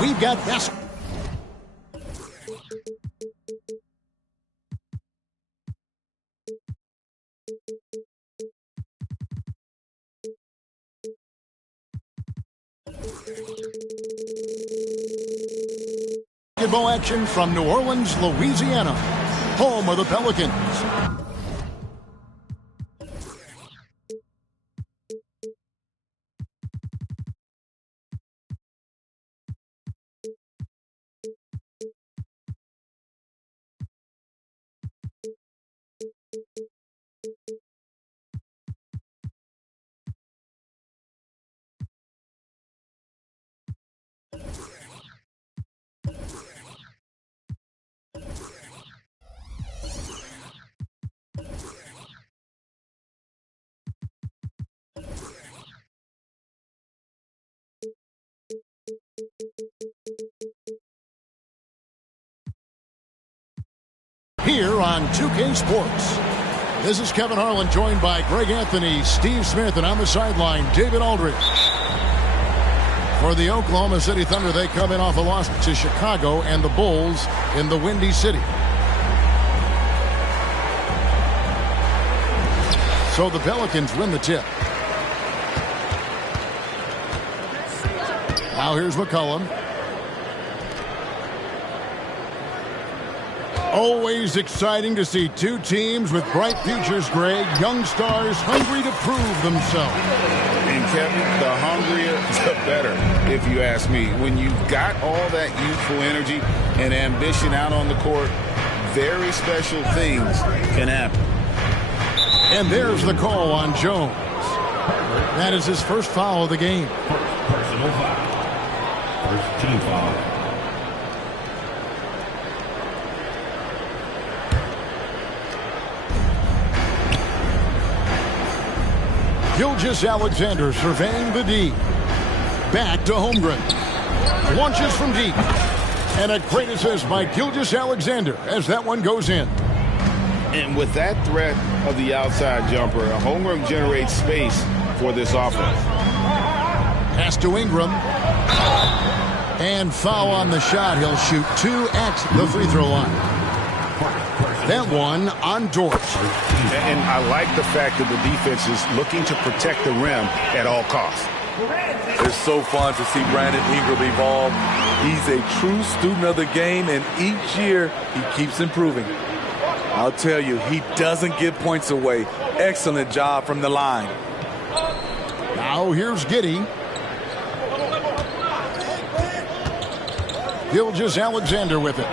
We've got basketball. Basketball action from New Orleans, Louisiana, home of the Pelicans. Here on 2K Sports. This is Kevin Harlan, joined by Greg Anthony, Steve Smith, and on the sideline, David Aldridge. For the Oklahoma City Thunder, they come in off a loss to Chicago and the Bulls in the Windy City. So the Pelicans win the tip. Now here's McCollum. Always exciting to see two teams with bright futures, Greg. Young stars hungry to prove themselves. And Kevin, the hungrier, the better, if you ask me. When you've got all that youthful energy and ambition out on the court, very special things can happen. And there's the call on Jones. That is his first foul of the game. Personal foul. First team foul. Gilgeous-Alexander surveying the D. Back to Holmgren. Launches from deep. And a great assist by Gilgeous-Alexander as that one goes in. And with that threat of the outside jumper, Holmgren generates space for this offense. Pass to Ingram. And foul on the shot. He'll shoot 2 at the free throw line. That one on Dort. And I like the fact that the defense is looking to protect the rim at all costs. It's so fun to see Brandon Ingram evolve. He's a true student of the game, and each year he keeps improving. I'll tell you, he doesn't give points away. Excellent job from the line. Now here's Giddey. Gilgeous-Alexander with it.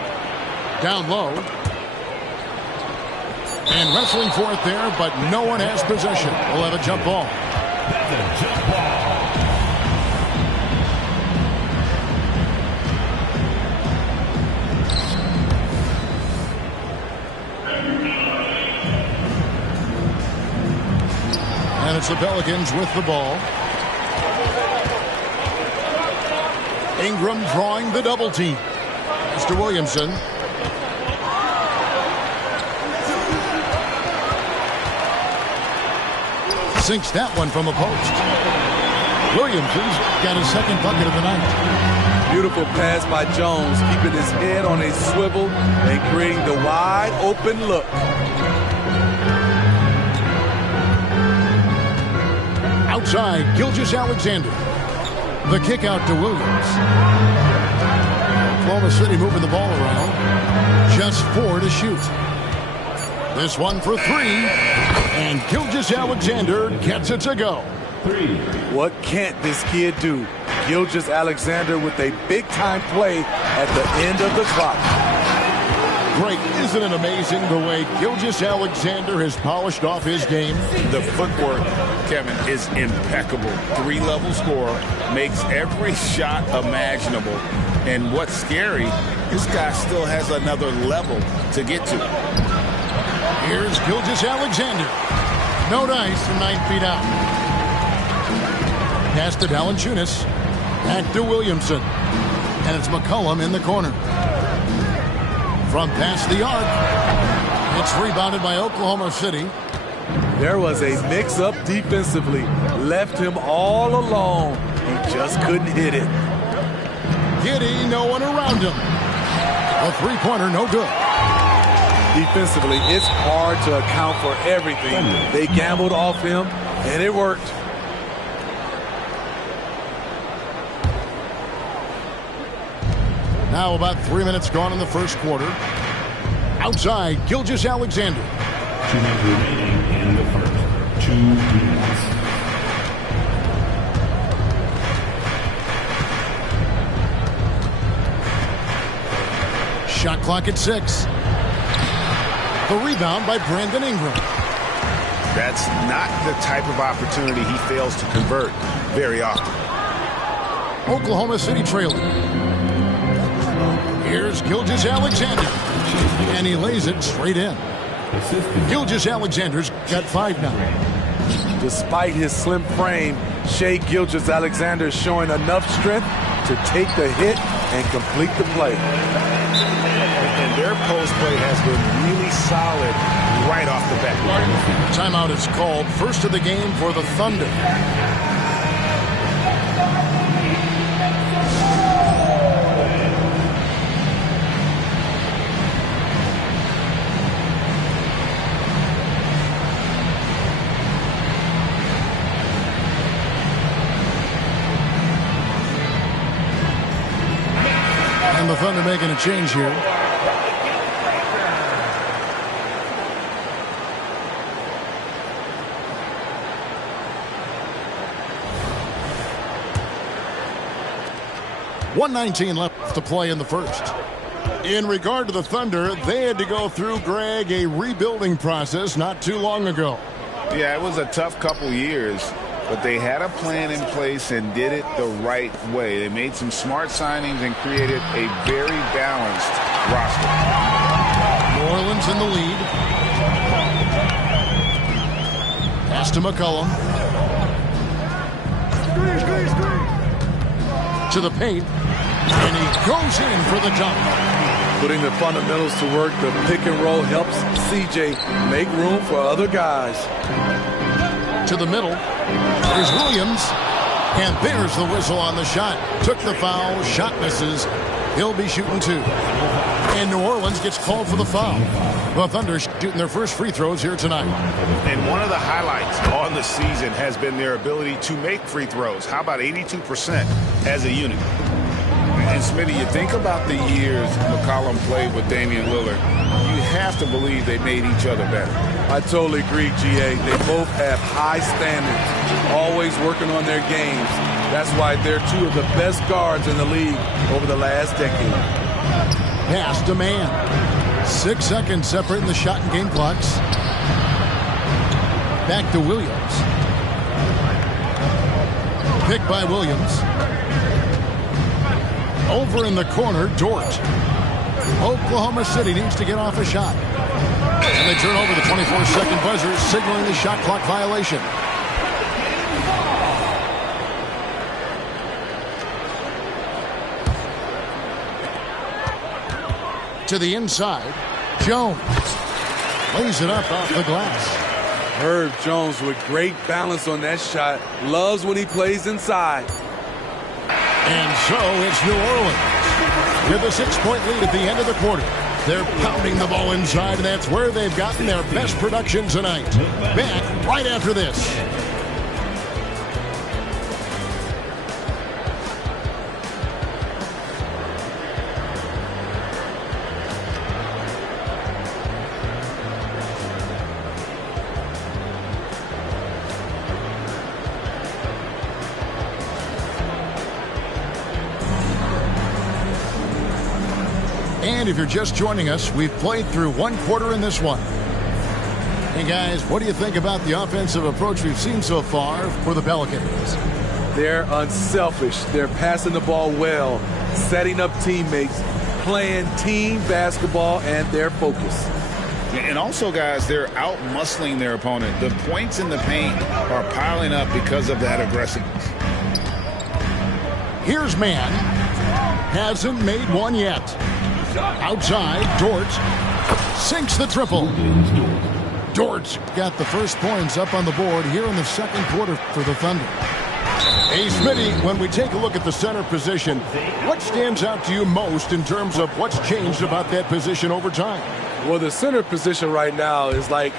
Down low. And wrestling for it there, but no one has possession. We'll have a jump ball. That's a jump ball. And it's the Pelicans with the ball. Ingram drawing the double team. Mr. Williamson. Sinks that one from a post. Williamson's got his second bucket of the night. Beautiful pass by Jones, keeping his head on a swivel and creating the wide open look. Outside, Gilgeous-Alexander. The kick out to Williams. Oklahoma City moving the ball around. Just 4 to shoot. This one for 3, and Gilgeous-Alexander gets it to go. What can't this kid do? Gilgeous-Alexander with a big-time play at the end of the clock. Great. Isn't it amazing the way Gilgeous-Alexander has polished off his game? The footwork, Kevin, is impeccable. 3-level scorer, makes every shot imaginable. And what's scary, this guy still has another level to get to. Here's Gilgeous-Alexander. No dice from 9 feet out. Pass to Valanciunas. Back to Williamson. And it's McCollum in the corner. From past the arc. It's rebounded by Oklahoma City. There was a mix-up defensively. Left him all alone. He just couldn't hit it. giddy, no one around him. A three-pointer, no good. Defensively, it's hard to account for everything. They gambled off him, and it worked. Now about 3 minutes gone in the first quarter. Outside, Gilgeous-Alexander. 2 minutes remaining in the first. 2 minutes. Shot clock at 6. The rebound by Brandon Ingram. That's not the type of opportunity he fails to convert very often. Oklahoma City trailing. Here's Gilgeous-Alexander. And he lays it straight in. Gilgeous-Alexander's got 5 now. Despite his slim frame, Shai Gilgeous-Alexander is showing enough strength to take the hit and complete the play. And their post play has been really solid right off the bat. Timeout is called. First of the game for the Thunder. And the Thunder making a change here. .119 left to play in the first. In regard to the Thunder, they had to go through, Greg, a rebuilding process not too long ago. Yeah, it was a tough couple years, but they had a plan in place and did it the right way. They made some smart signings and created a very balanced roster. New Orleans in the lead. Pass to McCollum. To the paint. And he goes in for the dunk. Putting the fundamentals to work, the pick and roll helps CJ make room for other guys. To the middle. There's Williams. And there's the whistle on the shot. Took the foul. Shot misses. He'll be shooting 2. And New Orleans gets called for the foul. The Thunder shooting their first free throws here tonight. And one of the highlights on the season has been their ability to make free throws. How about 82% as a unit? And Smitty, you think about the years McCollum played with Damian Lillard, you have to believe they made each other better. I totally agree, GA. They both have high standards, always working on their games. That's why they're 2 of the best guards in the league over the last decade. Pass to man. 6 seconds separating the shot and game clocks. Back to Williams. Pick by Williams. Over in the corner, Dort. Oklahoma City needs to get off a shot. And they turn over the 24-second buzzer, signaling the shot clock violation. To the inside, Jones lays it up off the glass. Herb Jones with great balance on that shot. Loves when he plays inside. And so it's New Orleans with a 6-point lead at the end of the quarter. They're pounding the ball inside, and that's where they've gotten their best production tonight. Back right after this. And if you're just joining us, we've played through 1 quarter in this one. Hey guys, what do you think about the offensive approach we've seen so far for the Pelicans? They're unselfish. They're passing the ball well, setting up teammates, playing team basketball, and their focus. And also, guys, they're out-muscling their opponent. The points in the paint are piling up because of that aggressiveness. Here's Man. Hasn't made one yet. Outside, Dort sinks the triple. Dort's got the first points up on the board here in the second quarter for the Thunder. Hey, Smitty, when we take a look at the center position, what stands out to you most in terms of what's changed about that position over time? Well, the center position right now is like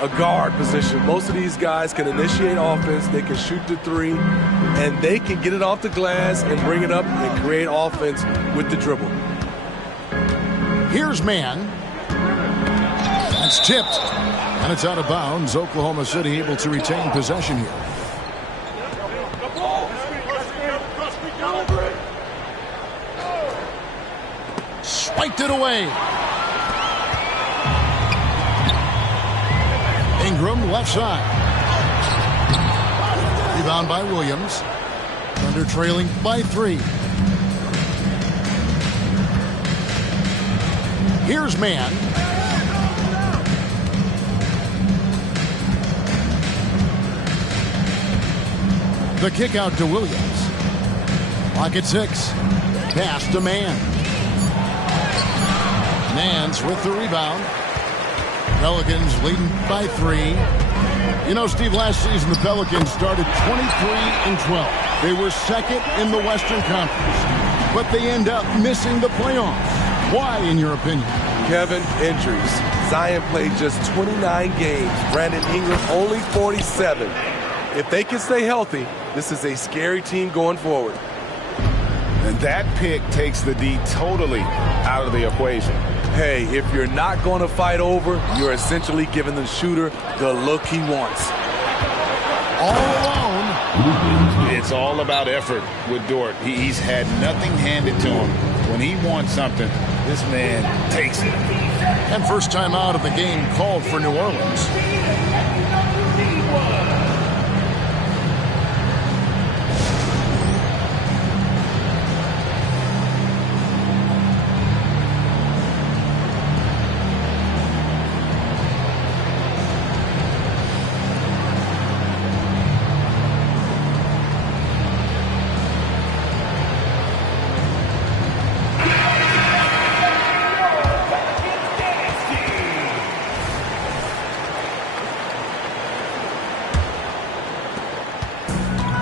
a guard position. Most of these guys can initiate offense, they can shoot the three, and they can get it off the glass and bring it up and create offense with the dribble. Here's man. That's tipped, and it's out of bounds. Oklahoma City able to retain possession here. Swiped it away. Ingram left side. Rebound by Williams. Thunder trailing by 3. Here's man. The kick out to Williams. Clock at 6. Pass to Man. Nance with the rebound. Pelicans leading by 3. You know, Steve, last season the Pelicans started 23-12. They were second in the Western Conference, but they end up missing the playoffs. Why, in your opinion? Kevin, injuries. Zion played just 29 games. Brandon Ingram only 47. If they can stay healthy, this is a scary team going forward. And that pick takes the D totally out of the equation. Hey, if you're not going to fight over, you're essentially giving the shooter the look he wants. All alone. It's all about effort with Dort. He's had nothing handed to him. When he wants something, this man takes it. And first time out of the game called for New Orleans.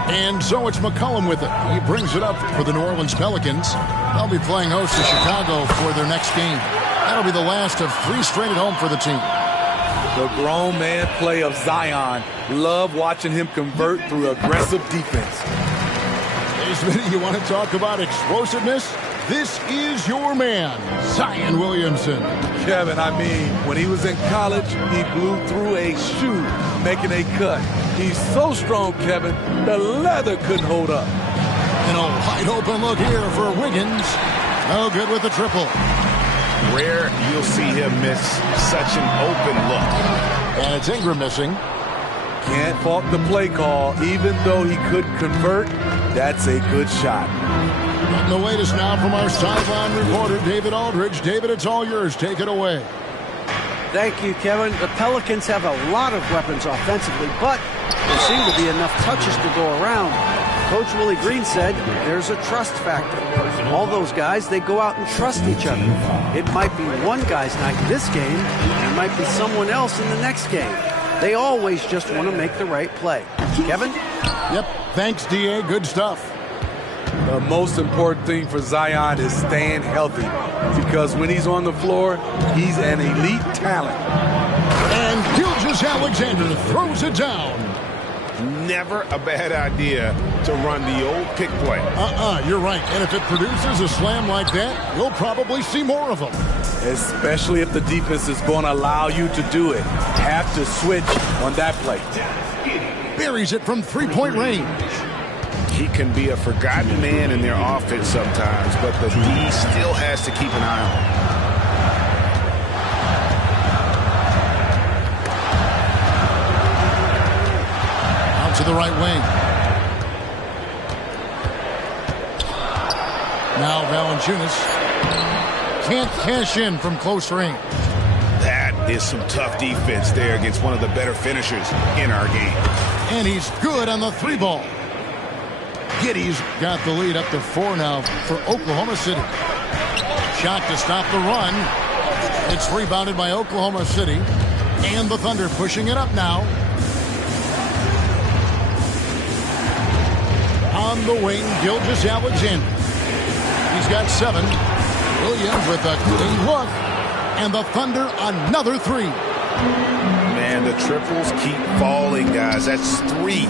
And so it's McCollum with it. He brings it up for the New Orleans Pelicans. They'll be playing host to Chicago for their next game. That'll be the last of 3 straight at home for the team. The grown man play of Zion. Love watching him convert through aggressive defense. Hey, Smitty, you want to talk about explosiveness? This is your man, Zion Williamson. Kevin, I mean, when he was in college, he blew through a shoe making a cut. He's so strong, Kevin, the leather couldn't hold up. And a wide open look here for Wiggins. No good with the triple. Rare you'll see him miss such an open look. And it's Ingram missing. Can't fault the play call. Even though he couldn't convert, that's a good shot. Getting the latest now from our sideline reporter, David Aldridge. David, it's all yours. Take it away. Thank you, Kevin. The Pelicans have a lot of weapons offensively, but there seem to be enough touches to go around. Coach Willie Green said there's a trust factor. All those guys, they go out and trust each other. It might be one guy's night this game, and it might be someone else in the next game. They always just want to make the right play. Kevin? Yep. Thanks, D.A. Good stuff. The most important thing for Zion is staying healthy, because when he's on the floor, he's an elite talent. And Gilgeous-Alexander throws it down. Never a bad idea to run the old pick play. You're right. And if it produces a slam like that, we'll probably see more of them. Especially if the defense is going to allow you to do it. Have to switch on that play. Buries it from three-point range. He can be a forgotten man in their offense sometimes, but the D still has to keep an eye on him. Out to the right wing. Now Valanciunas can't cash in from close range. That is some tough defense there against one of the better finishers in our game. And he's good on the 3-ball. Giddey's got the lead up to 4 now for Oklahoma City. Shot to stop the run. It's rebounded by Oklahoma City. And the Thunder pushing it up now. On the wing, Gilgeous-Alexander. He's got 7. Williams with a clean look. And the Thunder another 3. Man, the triples keep falling, guys. That's 3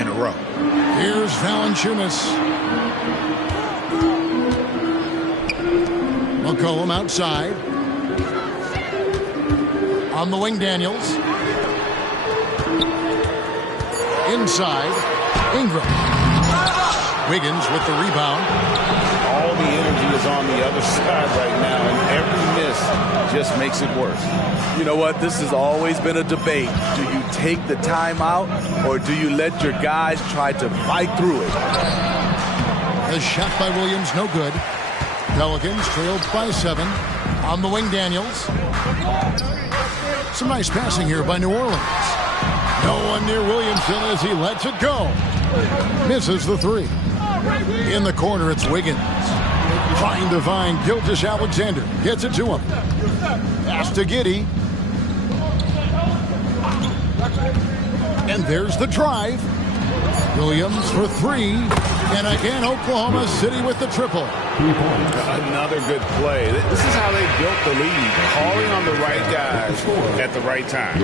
in a row. Here's Valanciunas. McCollum outside. On the wing, Daniels. Inside, Ingram. Wiggins with the rebound. All the energy is on the other side right now, and every miss just makes it worse. You know what? This has always been a debate. Do you take the timeout, or do you let your guys try to fight through it? The shot by Williams, no good. Pelicans trailed by 7. On the wing, Daniels. Some nice passing here by New Orleans. No one near Williamson as he lets it go. Misses the 3. In the corner, it's Wiggins. Trying to find Gilgeous-Alexander. Gets it to him. Pass to Giddey. And there's the drive. Williams for 3. And again, Oklahoma City with the triple. Another good play. This is how they built the lead. Calling on the right guys at the right time.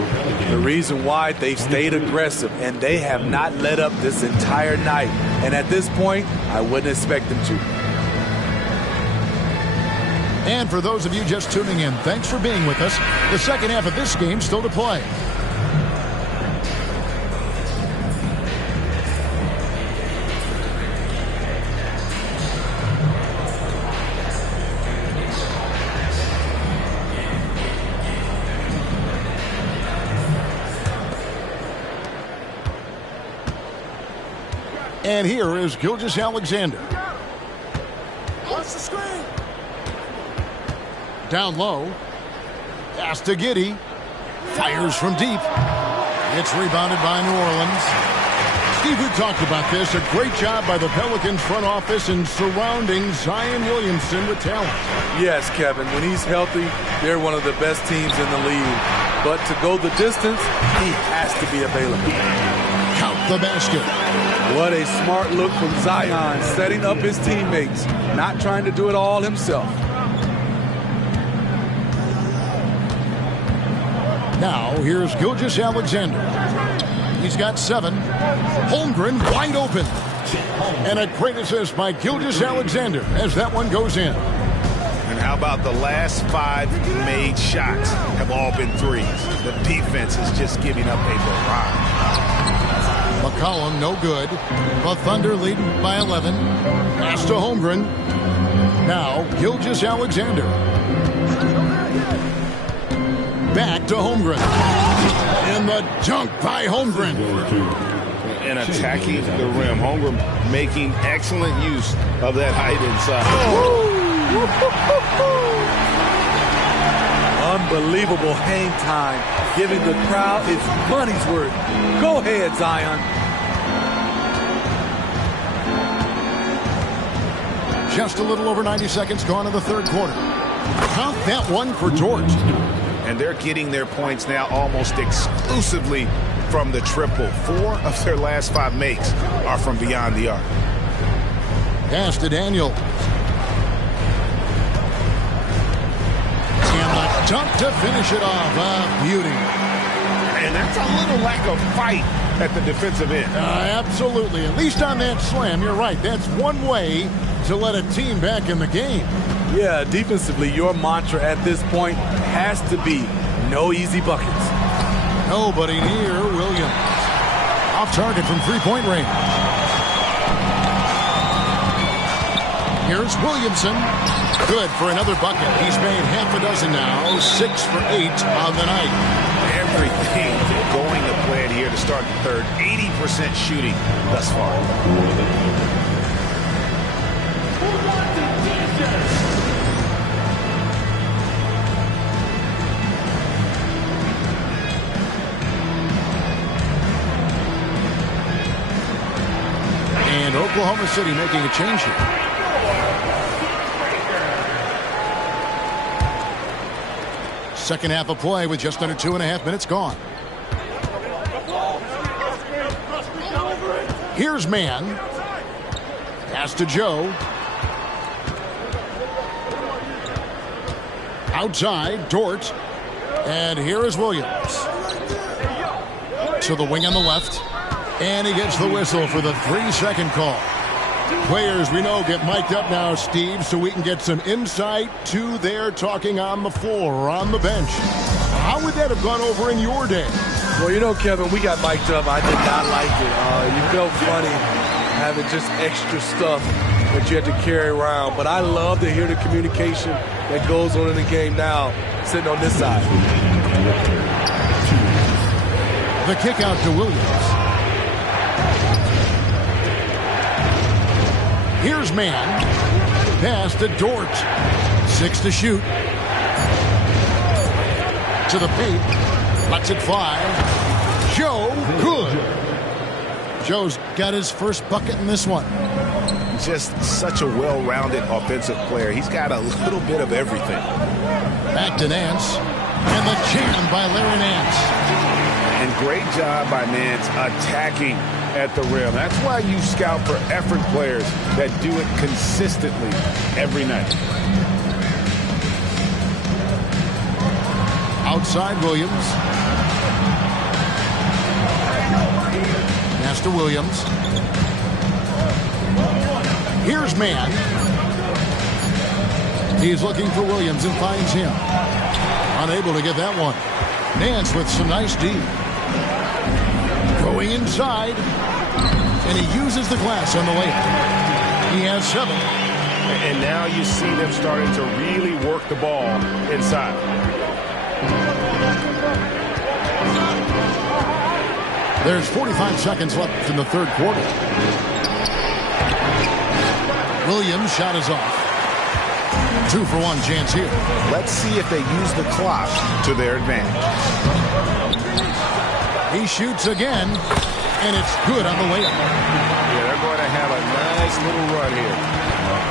The reason why they've stayed aggressive, and they have not let up this entire night. And at this point, I wouldn't expect them to. And for those of you just tuning in, thanks for being with us. The second half of this game still to play. And here is Gilgeous-Alexander. Watch the screen. Down low. Pass to Giddey. Fires from deep. It's rebounded by New Orleans. Steve, we talked about this. A great job by the Pelicans front office in surrounding Zion Williamson with talent. Yes, Kevin. When he's healthy, they're one of the best teams in the league. But to go the distance, he has to be available. Count the basket. What a smart look from Zion, setting up his teammates, not trying to do it all himself. Now, here's Gilgeous-Alexander. He's got 7. Holmgren wide open. And a great assist by Gilgeous-Alexander as that one goes in. And how about the last 5 made shots have all been threes? The defense is just giving up a barrage. McCollum, no good. The Thunder leading by 11. Pass to Holmgren. Now, Gilgeous-Alexander. Back to Holmgren. And the dunk by Holmgren. And attacking the rim. Holmgren making excellent use of that height inside. Unbelievable hang time, giving the crowd its money's worth. Go ahead, Zion. Just a little over 90 seconds gone in the third quarter. Count that one for George. And they're getting their points now almost exclusively from the triple. 4 of their last 5 makes are from beyond the arc. Pass to Daniel. And a dunk to finish it off. A beauty. And that's a little lack of fight at the defensive end. Absolutely. At least on that slam, you're right. That's one way to let a team back in the game. Yeah, defensively, your mantra at this point has to be no easy buckets. Nobody near Williams. Off target from three-point range. Here's Williamson. Good for another bucket. He's made half a dozen now. 6 for 8 on the night. Everything going to plan here to start the third. 80% shooting thus far. And Oklahoma City making a change here. Second half of play with just under 2.5 minutes gone. Here's Mann. Pass to Joe. Outside, Dort. And here is Williams. To the wing on the left. And he gets the whistle for the 3-second call. Players we know get mic'd up now, Steve, so we can get some insight to their talking on the floor or on the bench. How would that have gone over in your day? Well, you know, Kevin, we got mic'd up. I did not like it. You felt funny having just extra stuff that you had to carry around. But I love to hear the communication that goes on in the game now, sitting on this side. The kick out to Williams. Here's Mann. Pass to Dort. 6 to shoot. To the paint. Lets it fly. Joe, good. Joe's got his first bucket in this one. Just such a well-rounded offensive player. He's got a little bit of everything. Back to Nance. And the jam by Larry Nance. And great job by Nance attacking at the rim. That's why you scout for effort players that do it consistently every night. Outside Williams. Pass to Williams. Here's Mann. He's looking for Williams and finds him. Unable to get that one. Nance with some nice D. Going inside. And he uses the glass on the layup. He has 7. And now you see them starting to really work the ball inside. There's 45 seconds left in the third quarter. Williams' shot is off. 2 for 1 chance here. Let's see if they use the clock to their advantage. He shoots again, and it's good on the layup. Yeah, they're going to have a nice little run here.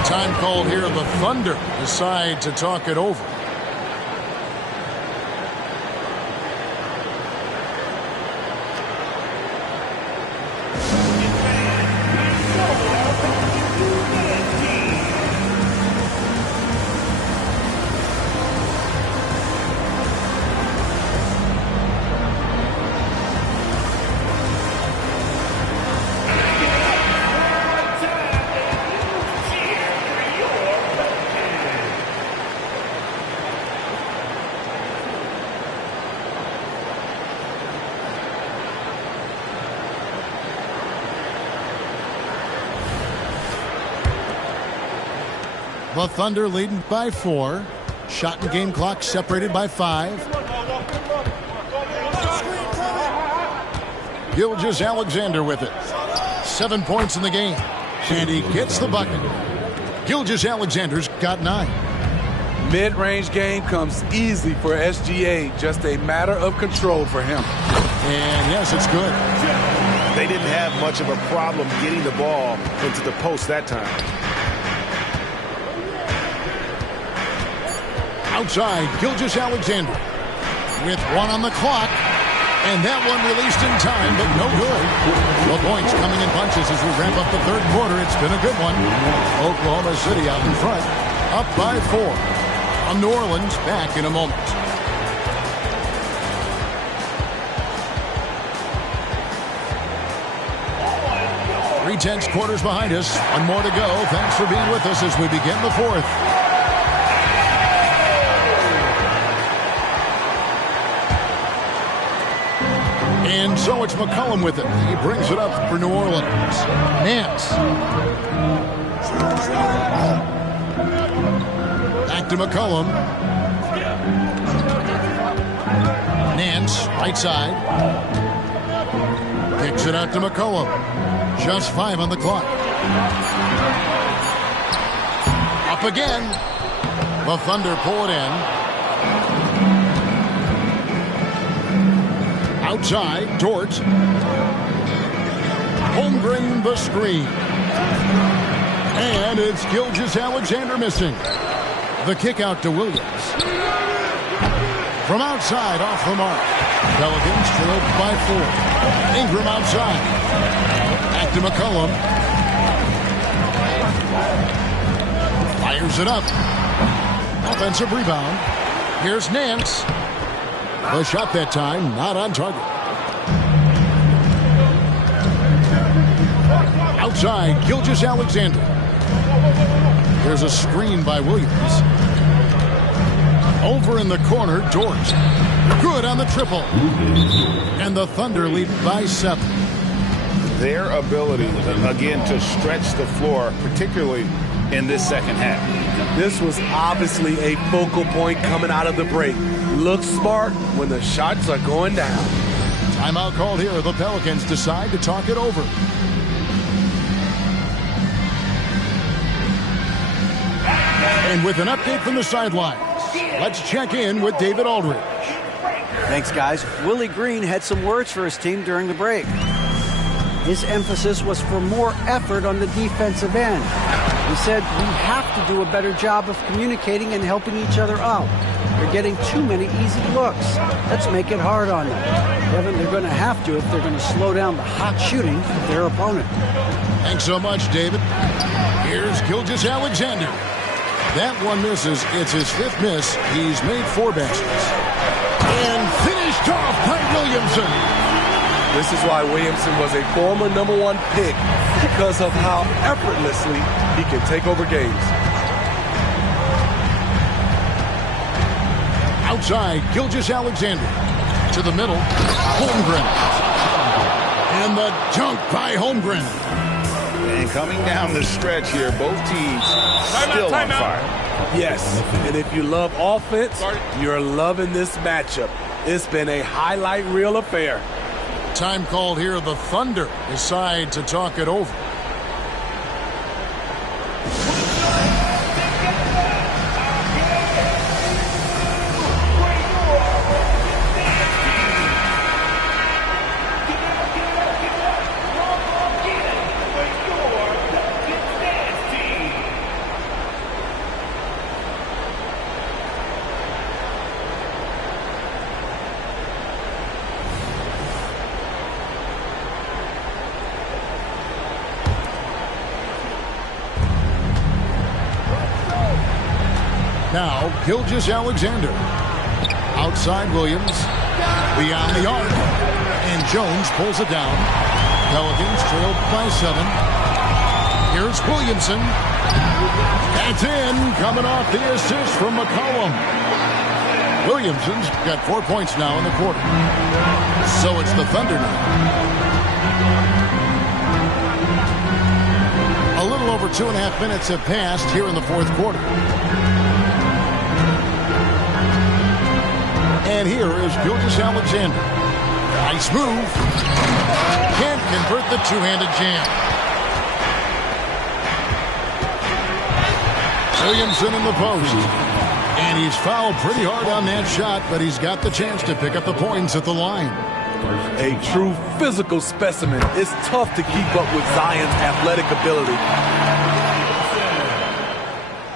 Time called here. The Thunder decide to talk it over. The Thunder leading by 4. Shot and game clock separated by 5. Gilgeous-Alexander with it. 7 points in the game. And he gets the bucket. Gilgeous-Alexander's got 9. Mid-range game comes easy for SGA. Just a matter of control for him. And yes, it's good. They didn't have much of a problem getting the ball into the post that time. Outside, Gilgeous-Alexander with 1 on the clock. And that one released in time, but no good. The points coming in bunches as we wrap up the third quarter. It's been a good one. Oklahoma City out in front, up by 4. On New Orleans, back in a moment. 3/10 quarters behind us. 1 more to go. Thanks for being with us as we begin the fourth. And so it's McCollum with it. He brings it up for New Orleans. Nance. Back to McCollum. Nance, right side. Kicks it out to McCollum. Just 5 on the clock. Up again. The Thunder pull it in. Outside, Dort. Holmgren the screen. And it's Gilgeous-Alexander missing. The kick out to Williams. From outside, off the mark. Pelicans trailed by 4. Ingram outside. Back to McCollum. Fires it up. Offensive rebound. Here's Nance. The shot that time, not on target. Outside, Gilgeous-Alexander. There's a screen by Williams. Over in the corner, Dort. Good on the triple. And the Thunder lead by 7. Their ability, again, to stretch the floor, particularly in this second half. This was obviously a focal point coming out of the break. Look smart when the shots are going down. Timeout called here. The Pelicans decide to talk it over. And with an update from the sidelines, let's check in with David Aldridge. Thanks, guys. Willie Green had some words for his team during the break. His emphasis was for more effort on the defensive end. He said, we have to do a better job of communicating and helping each other out. They're getting too many easy looks. Let's make it hard on them. Kevin, they're going to have to if they're going to slow down the hot shooting of their opponent. Thanks so much, David. Here's Gilgeous-Alexander. That one misses. It's his 5th miss. He's made 4 baskets. And finished off by Williamson. This is why Williamson was a former #1 pick, because of how effortlessly he can take over games. Outside, Gilgeous-Alexander. To the middle, Holmgren. And the dunk by Holmgren. And coming down the stretch here, both teams still on fire. Yes, and if you love offense, you're loving this matchup. It's been a highlight reel affair. Time called here. The Thunder decide to talk it over. Now, Gilgeous-Alexander. Outside Williams. Beyond the arc. And Jones pulls it down. Pelicans trailed by 7. Here's Williamson. That's in. Coming off the assist from McCollum. Williamson's got 4 points now in the quarter. So it's the Thunder now. A little over 2.5 minutes have passed here in the 4th quarter. And here is Gilgeous-Alexander. Nice move. Can't convert the two-handed jam. Williamson in the post. And he's fouled pretty hard on that shot, but he's got the chance to pick up the points at the line. A true physical specimen. It's tough to keep up with Zion's athletic ability.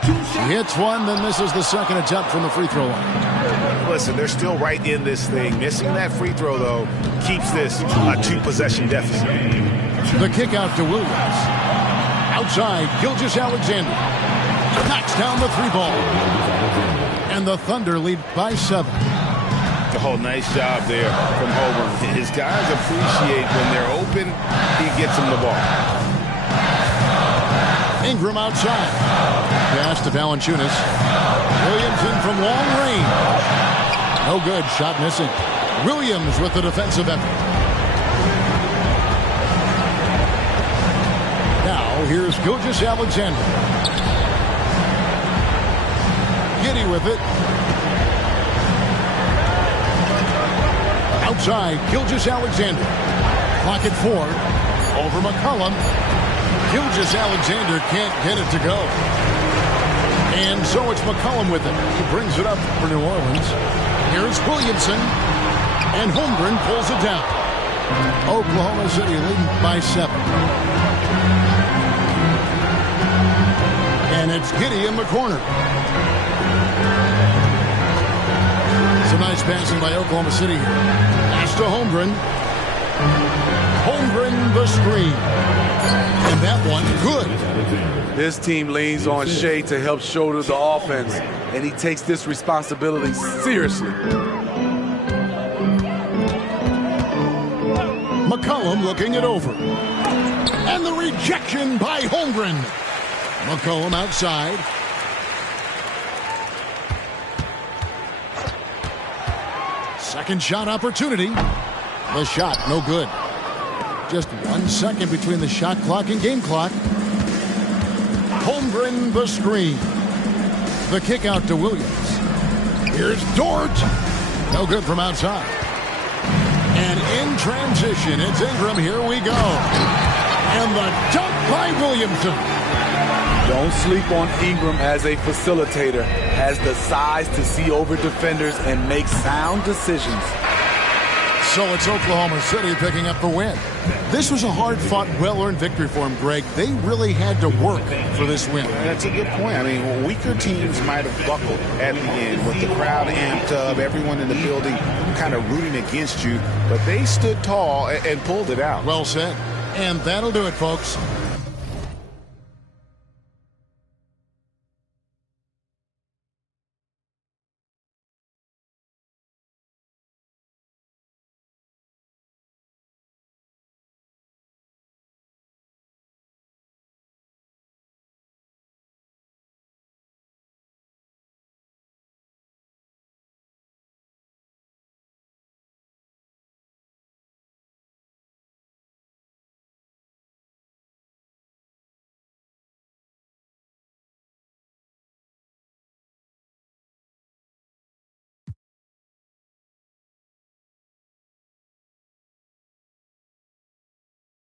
He hits one, then misses the second attempt from the free throw line. Listen, they're still right in this thing. Missing that free throw, though, keeps this a 2-possession deficit. The kick out to Williams. Outside, Gilgeous-Alexander knocks down the 3-ball. And the Thunder lead by 7. Oh, nice job there from Holmgren. His guys appreciate when they're open, he gets them the ball. Ingram outside. Pass to Valanciunas. Williamson from long range. No good. Shot missing. Williams with the defensive effort. Now here's Gilgeous-Alexander. Giddey with it. Outside, Gilgeous-Alexander. Clock at 4. Over McCollum. Gilgeous-Alexander can't get it to go. And so it's McCollum with it. He brings it up for New Orleans. Here's Williamson. And Holmgren pulls it down. Oklahoma City leading by 7. And it's Giddey in the corner. Some nice passing by Oklahoma City here. Pass to Holmgren. Holmgren the screen. And that one, good. This team leans on Shea to help shoulder the offense, and he takes this responsibility seriously. McCollum looking it over. And the rejection by Holmgren. McCollum outside. Second shot opportunity. The shot, no good. Just 1 second between the shot clock and game clock. Holmgren the screen. The kick out to Williams. Here's Dort. No good from outside. And in transition, it's Ingram. Here we go. And the dunk by Williamson. Don't sleep on Ingram as a facilitator. Has the size to see over defenders and make sound decisions. So it's Oklahoma City picking up the win. This was a hard-fought, well-earned victory for them, Greg. They really had to work for this win. That's a good point. I mean, weaker teams might have buckled at the end with the crowd amped up, everyone in the building kind of rooting against you, but they stood tall and pulled it out. Well said. And that'll do it, folks.